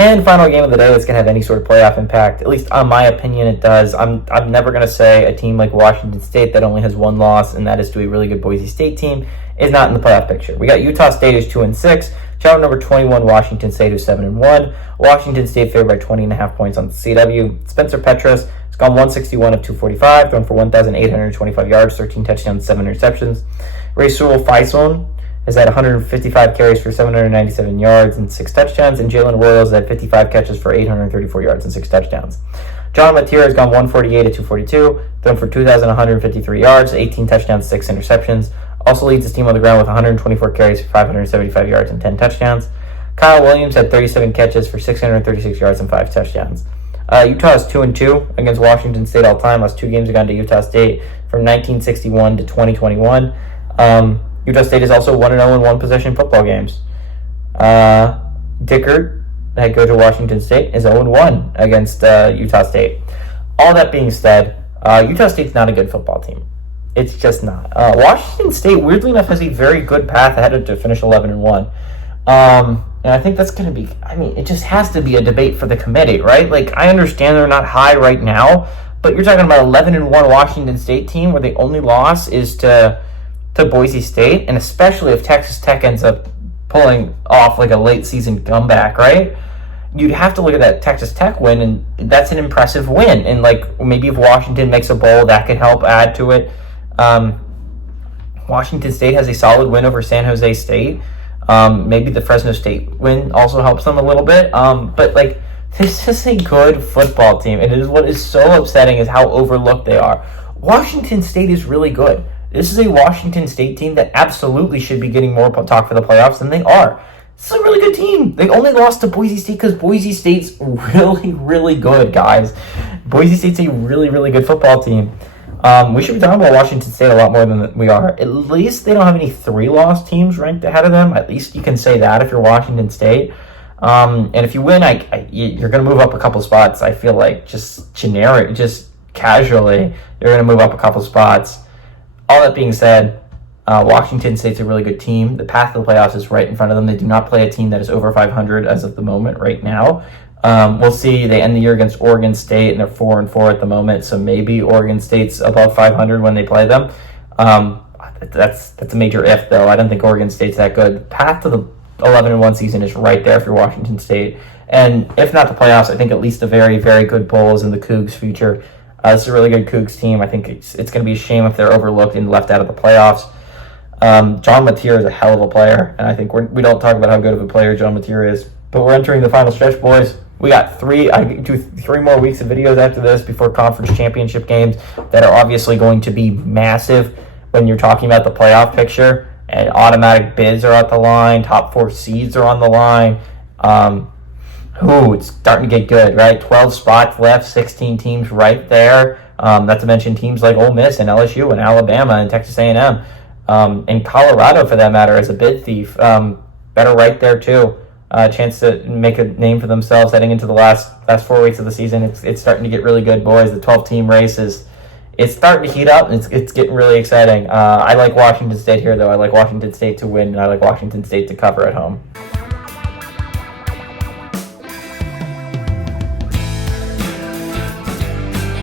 And final game of the day that's going to have any sort of playoff impact, at least on my opinion, it does. I'm never going to say a team like Washington State that only has one loss, and that is to a really good Boise State team, is not in the playoff picture. We got Utah State who's 2-6, challenge number 21 Washington State who's 7-1. Washington State favored by 20.5 points on the CW. Spencer Petras has gone 161 of 245, thrown for 1,825 yards, 13 touchdowns, 7 interceptions. Rasul Faison has had 155 carries for 797 yards and 6 touchdowns, and Jalen Royals had 55 catches for 834 yards and 6 touchdowns. John Mateer has gone 148 of 242, thrown for 2,153 yards, 18 touchdowns, 6 interceptions. Also leads his team on the ground with 124 carries for 575 yards and 10 touchdowns. Kyle Williams had 37 catches for 636 yards and 5 touchdowns. Utah is 2-2 against Washington State all time. Last 2 games have gone to Utah State from 1961 to 2021. Utah State is also 1-0 in one-possession football games. Dickert, the head coach of Washington State, is 0-1 against Utah State. All that being said, Utah State's not a good football team. It's just not. Washington State, weirdly enough, has a very good path ahead to finish 11-1. And I think that's going to be, it just has to be a debate for the committee, right? Like, I understand they're not high right now, but you're talking about 11-1 Washington State team where the only loss is to Boise State, and especially if Texas Tech ends up pulling off like a late season comeback, right? You'd have to look at that Texas Tech win, and that's an impressive win. And like maybe if Washington makes a bowl, that could help add to it. Washington State has a solid win over San Jose State. Maybe the Fresno State win also helps them a little bit. But like this is a good football team, and it is what is so upsetting is how overlooked they are. Washington State is really good. This is a Washington State team that absolutely should be getting more talk for the playoffs than they are. This is a really good team. They only lost to Boise State because Boise State's really, really good, guys. Boise State's a really, really good football team. We should be talking about Washington State a lot more than we are. At least they don't have any 3-loss teams ranked ahead of them. At least you can say that if you're Washington State. And if you win, you're going to move up a couple spots. I feel like just casually, you're going to move up a couple spots. All that being said, Washington State's a really good team. The path to the playoffs is right in front of them. They do not play a team that is over 500 as of the moment right now. We'll see. They end the year against Oregon State, and they're 4-4 at the moment, so maybe Oregon State's above 500 when they play them. That's a major if, though. I don't think Oregon State's that good. The path to the 11-1 season is right there for Washington State. And if not the playoffs, I think at least a very, very good bowl is in the Cougs' future. This is a really good Cougs team. I think it's going to be a shame if they're overlooked and left out of the playoffs. John Mateer is a hell of a player, and I think we don't talk about how good of a player John Mateer is. But we're entering the final stretch, boys. We got 3 more weeks of videos after this before conference championship games that are obviously going to be massive when you're talking about the playoff picture. And automatic bids are at the line. Top 4 seeds are on the line. It's starting to get good, right? 12 spots left, 16 teams right there. Not to mention teams like Ole Miss and LSU and Alabama and Texas A&M. And Colorado, for that matter, as a bid thief. Better right there, too. A chance to make a name for themselves heading into the last 4 weeks of the season. It's starting to get really good, boys. The 12-team race it's starting to heat up, and it's getting really exciting. I like Washington State here, though. I like Washington State to win, and I like Washington State to cover at home.